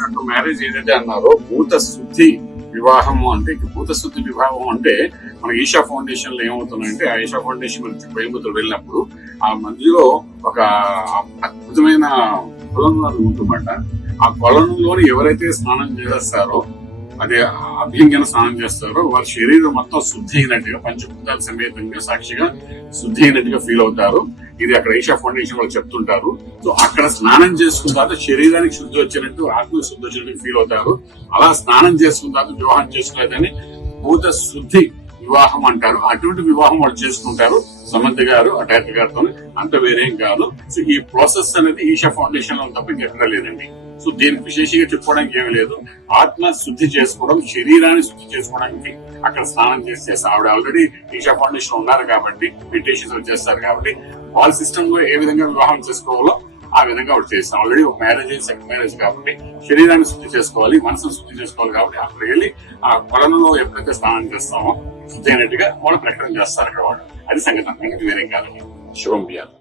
యొక్క మ్యారేజ్ ఏదైతే అన్నారో భూత శుద్ధి వివాహము అంటే, భూత శుద్ధి వివాహం అంటే మన ఈషా ఫౌండేషన్ లో ఏమవుతుందంటే, ఆ ఈషా ఫౌండేషన్ నుంచి కోయంబత్తూరు వెళ్ళినప్పుడు ఆ మధ్యలో ఒక అద్భుతమైన కొలను ఉంటుందన్నమాట. ఆ కొలనులోని ఎవరైతే స్నానం చేస్తారో, అదే అభ్యంగన స్నానం చేస్తారో, వారి శరీరం మొత్తం శుద్ధి అయినట్టుగా, పంచభూతాల సమేతంగా సాక్షిగా శుద్ధి అయినట్టుగా ఫీల్ అవుతారు. ఇది అక్కడ ఈషా ఫౌండేషన్ వాళ్ళు చెప్తుంటారు. సో అక్కడ స్నానం చేసుకున్న తర్వాత శరీరానికి శుద్ధి వచ్చినట్టు, ఆత్మ శుద్ధి వచ్చినట్టు ఫీల్ అవుతారు. అలా స్నానం చేసుకున్న తర్వాత వివాహం చేసుకునేదని భూత శుద్ధి వివాహం అంటారు. అటువంటి వివాహం వాళ్ళు చేసుకుంటారు. సమంత గారు ఆ డైరెక్టర్ గారితో, అంత వేరేం కాదు. సో ఈ ప్రాసెస్ అనేది ఈషా ఫౌండేషన్ లో తప్ప ఇంకెక్కడ లేదండి. సో దీనికి విశేషంగా చెప్పుకోవడానికి ఏమీ లేదు. ఆత్మ శుద్ధి చేసుకోవడం, శరీరాన్ని శుద్ధి చేసుకోవడానికి అక్కడ స్నానం చేస్తారు. ఆవిడ ఆల్రెడీ ఈషా ఫౌండేషన్ ఉన్నారు కాబట్టి, మెడిటేషన్ చేస్తారు కాబట్టి, వాళ్ళ సిస్టమ్ లో ఏ విధంగా వివాహం చేసుకోవాలో ఆ విధంగా ఆవిడ చేస్తాం. ఆల్రెడీ ఒక మ్యారేజ్, సెకండ్ మ్యారేజ్ కాబట్టి శరీరాన్ని శుద్ధి చేసుకోవాలి, మనసును శుద్ధి చేసుకోవాలి కాబట్టి అక్కడ వెళ్ళి ఆ కొలనులో ఎప్పుడైతే స్నానం చేస్తామో శుద్ధి అయినట్టుగా వాళ్ళు ప్రకటన చేస్తారు అక్కడ వాళ్ళు. అది సంగతి, వేరే కాదు. శుభం బియ్యాలి.